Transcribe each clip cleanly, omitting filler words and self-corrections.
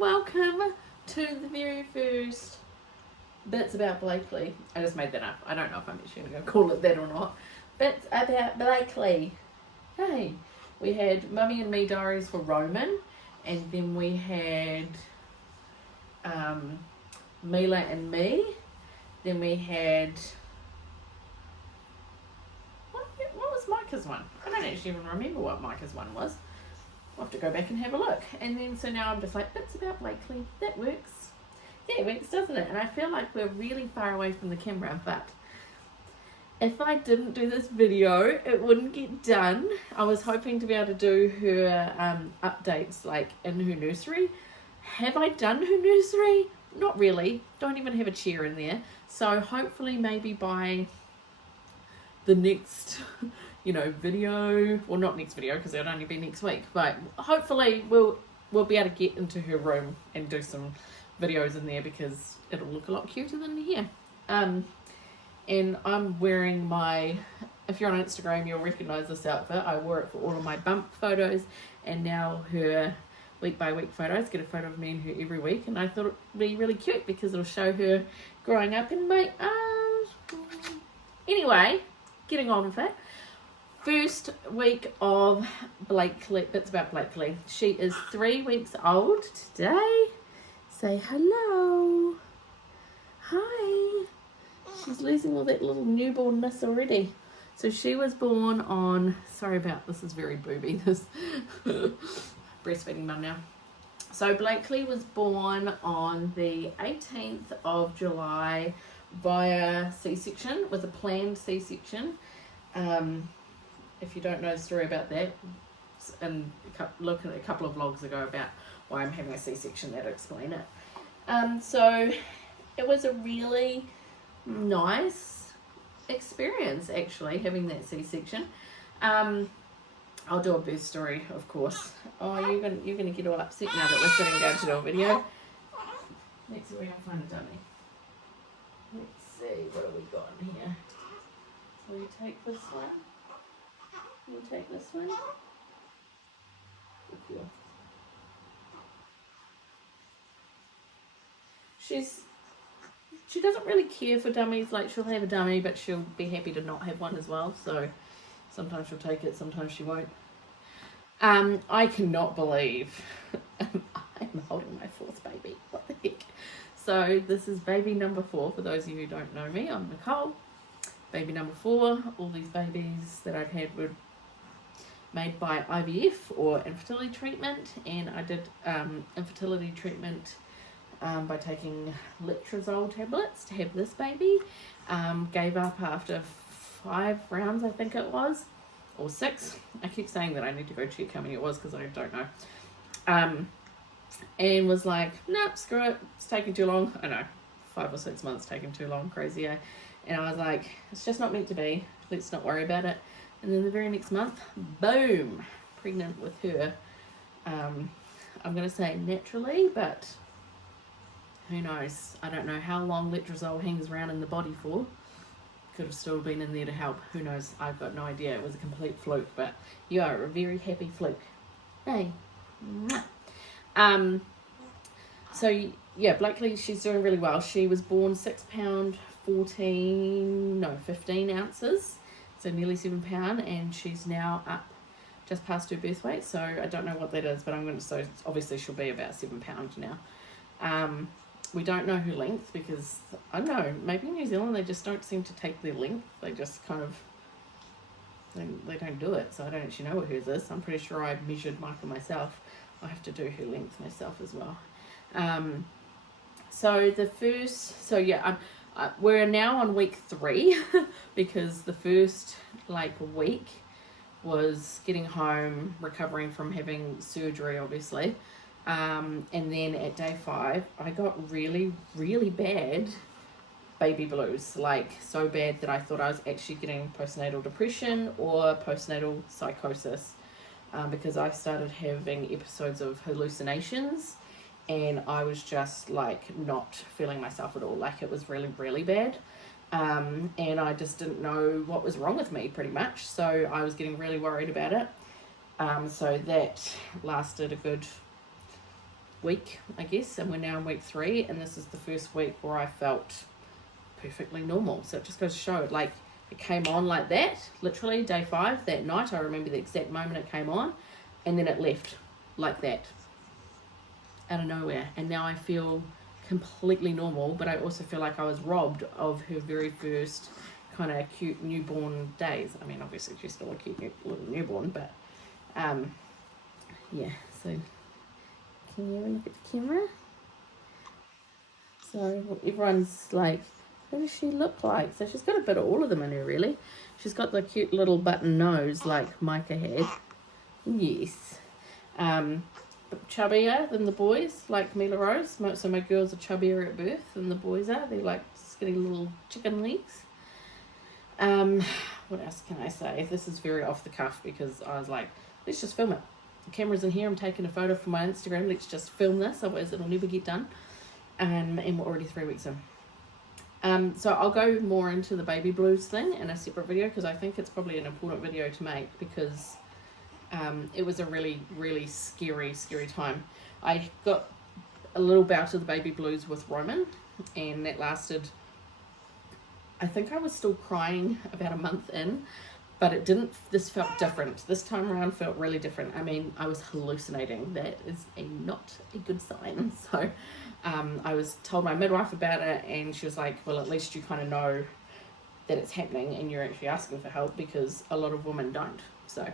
Welcome to the very first Bits About Blakely. I just made that up. I don't know if I'm actually going to call it that or not. Bits About Blakely. Hey, we had Mummy and Me Diaries for Roman, and then we had Mila and Me. Then we had... What was Micah's one? I don't actually even remember what Micah's one was. I'll have to go back and have a look. And then so now I'm just like, Bits About Blakely. That works. Yeah, it works, doesn't it? And I feel like we're really far away from the camera, but if I didn't do this video, it wouldn't get done. I was hoping to be able to do her updates like in her nursery. Have I done her nursery? Not really. Don't even have a chair in there. So hopefully maybe by the next video, well, not next video because it'll only be next week, but hopefully we'll be able to get into her room and do some videos in there because it'll look a lot cuter than here. And I'm wearing my, if you're on Instagram you'll recognize this outfit. I wore it for all of my bump photos, and now her week by week photos. Get a photo of me and her every week, and I thought it'd be really cute because it'll show her growing up in my arms. Anyway, getting on with it. First week of Blakely, Bits About Blakely. She is 3 weeks old today. Say hello. Hi. She's losing all that little newbornness already. So she was born on, sorry about this, is very booby, this breastfeeding mum now. So Blakely was born on the 18th of July via C-section. It was a planned C-section. If you don't know the story about that, and look at a couple of vlogs ago about why I'm having a C-section, that'll explain it. So it was a really nice experience actually having that C-section. I'll do a birth story, of course. Oh, you're gonna get all upset now that we're sitting down to do a video. Let's see if we can find a dummy. Let's see, what have we got in here? So we take this one. We'll take this one. She doesn't really care for dummies. Like, she'll have a dummy, but she'll be happy to not have one as well. So sometimes she'll take it, sometimes she won't. I cannot believe I'm holding my fourth baby. What the heck? So this is baby number 4. For those of you who don't know me, I'm Nicole. Baby number 4. All these babies that I've had were made by IVF or infertility treatment, and I did infertility treatment by taking letrozole tablets to have this baby. Gave up after 5 rounds, I think it was, or 6. I keep saying that I need to go check how many it was because I don't know. And was like, nope, screw it, it's taking too long. I know, 5 or 6 months taking too long, crazy, eh? And I was like, it's just not meant to be, let's not worry about it. And then the very next month, boom, pregnant with her. I'm going to say naturally, but who knows? I don't know how long letrozole hangs around in the body for. Could have still been in there to help. Who knows? I've got no idea. It was a complete fluke, but you are a very happy fluke. Hey. So, yeah, Blakely, she's doing really well. She was born 6 pound 15 ounces. So nearly 7 pound, and she's now up just past her birth weight. So I don't know what that is, but so obviously she'll be about 7 pounds now. We don't know her length because, I don't know, maybe in New Zealand they just don't seem to take their length. They just kind of, they don't do it. So I don't actually know what hers is. I'm pretty sure I measured Michael myself. I have to do her length myself as well. We're now on week 3 because the first week was getting home, recovering from having surgery, obviously. And then at day 5, I got really, really bad baby blues, like so bad that I thought I was actually getting postnatal depression or postnatal psychosis, because I started having episodes of hallucinations. And I was just like not feeling myself at all. Like, it was really, really bad. And I just didn't know what was wrong with me pretty much. So I was getting really worried about it. So that lasted a good week, I guess, and we're now in week 3, and this is the first week where I felt perfectly normal. So it just goes to show, like, it came on like that, literally day 5, that night. I remember the exact moment it came on, and then it left like that, out of nowhere. And now I feel completely normal, but I also feel like I was robbed of her very first kind of cute newborn days. I mean, obviously she's still a cute little newborn, but yeah. So can you look at the camera? So everyone's like, what does she look like? So she's got a bit of all of them in her, really. She's got the cute little button nose like Micah had. Yes. Chubbier than the boys, like Mila Rose. So my girls are chubbier at birth than the boys are. They're like skinny little chicken legs. What else can I say? This is very off the cuff because I was like, let's just film it. The camera's in here. I'm taking a photo for my Instagram. Let's just film this, otherwise it'll never get done. And we're already 3 weeks in. So I'll go more into the baby blues thing in a separate video, because I think it's probably an important video to make, because it was a really, really scary time. I got a little bout of the baby blues with Roman, and that lasted, I think I was still crying about a month in, but it didn't, this felt different. This time around felt really different. I mean, I was hallucinating. That is not a good sign. So I was told my midwife about it, and she was like, well, at least you kind of know that it's happening and you're actually asking for help, because a lot of women don't. So,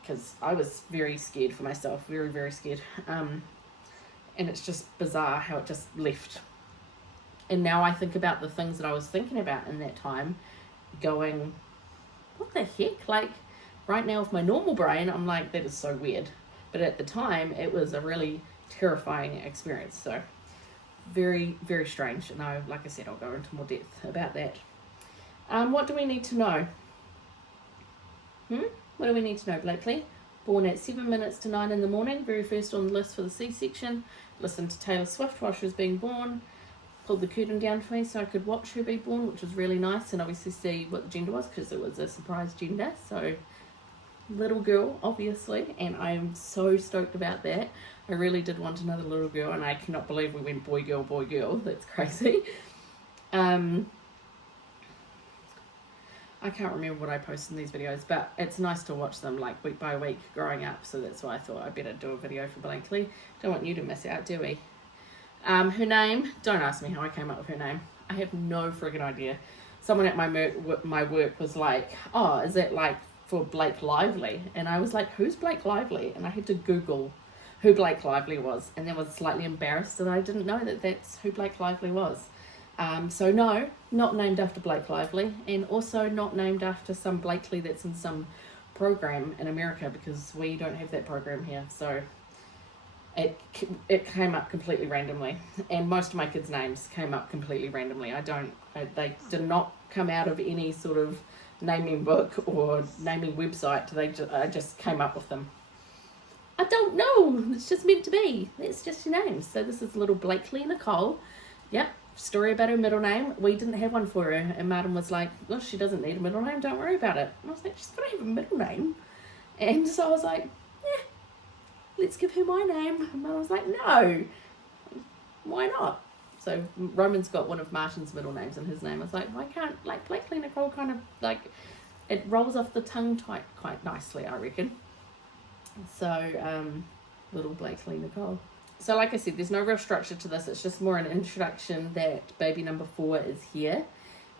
because I was very scared for myself, very, very scared. And it's just bizarre how it just left. And now I think about the things that I was thinking about in that time, going, what the heck? Like, right now with my normal brain, I'm like, that is so weird. But at the time, it was a really terrifying experience. So, very, very strange. And like I said, I'll go into more depth about that. What do we need to know? What do we need to know, Blakely? Born at 7 minutes to 9 in the morning, very first on the list for the C-section. Listened to Taylor Swift while she was being born. Pulled the curtain down for me so I could watch her be born, which was really nice, and obviously see what the gender was, because it was a surprise gender. So, little girl, obviously, and I am so stoked about that. I really did want another little girl, and I cannot believe we went boy, girl, boy, girl. That's crazy. I can't remember what I posted in these videos, but it's nice to watch them like week by week growing up, so that's why I thought I'd better do a video for Blakely. Don't want you to miss out, do we? Her name, don't ask me how I came up with her name. I have no friggin' idea. Someone at my work was like, oh, is that like for Blake Lively? And I was like, who's Blake Lively? And I had to Google who Blake Lively was, and then was slightly embarrassed that I didn't know that that's who Blake Lively was. So no, not named after Blake Lively, and also not named after some Blakely that's in some program in America, because we don't have that program here. So it came up completely randomly, and most of my kids' names came up completely randomly. They did not come out of any sort of naming book or naming website. I just came up with them. I don't know. It's just meant to be. It's just your names. So this is little Blakely Nicole. Yep. Story about her middle name. We didn't have one for her, and Martin was like, well, she doesn't need a middle name, don't worry about it. And I was like, she's got to have a middle name. And so I was like, yeah, let's give her my name. And I was like, no, why not? So Roman's got one of Martin's middle names in his name. I was like, why can't, like, Blakely Nicole kind of, like, it rolls off the tongue quite nicely, I reckon. So, little Blakely Nicole. So like I said, there's no real structure to this. It's just more an introduction that baby number 4 is here.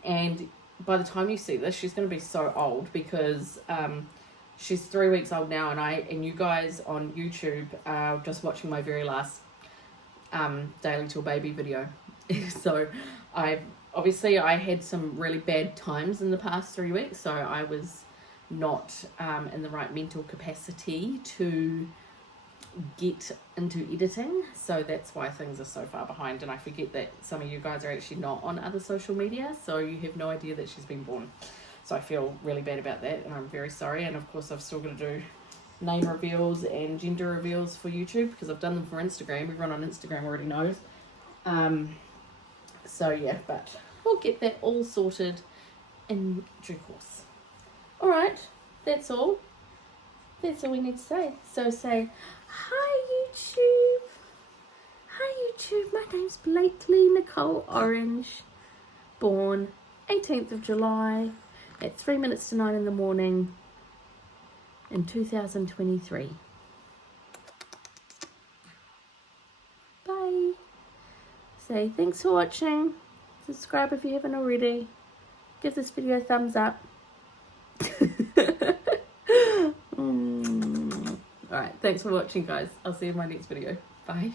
And by the time you see this, she's going to be so old, because she's 3 weeks old now, and you guys on YouTube are just watching my very last Daily Till Baby video. So I had some really bad times in the past 3 weeks, so I was not in the right mental capacity to get into editing, so that's why things are so far behind. And I forget that some of you guys are actually not on other social media, so you have no idea that she's been born. So I feel really bad about that, and I'm very sorry. And of course I've still got to do name reveals and gender reveals for YouTube, because I've done them for Instagram. Everyone on Instagram already knows. So yeah, but we'll get that all sorted in due course. Alright, that's all. That's all we need to say. So say, hi YouTube. YouTube. My name's Blakely Nicole Orange, born 18th of July at 3 minutes to 9 in the morning in 2023. Bye. Say thanks for watching. Subscribe if you haven't already. Give this video a thumbs up. Alright, thanks for watching, guys. I'll see you in my next video. Bye.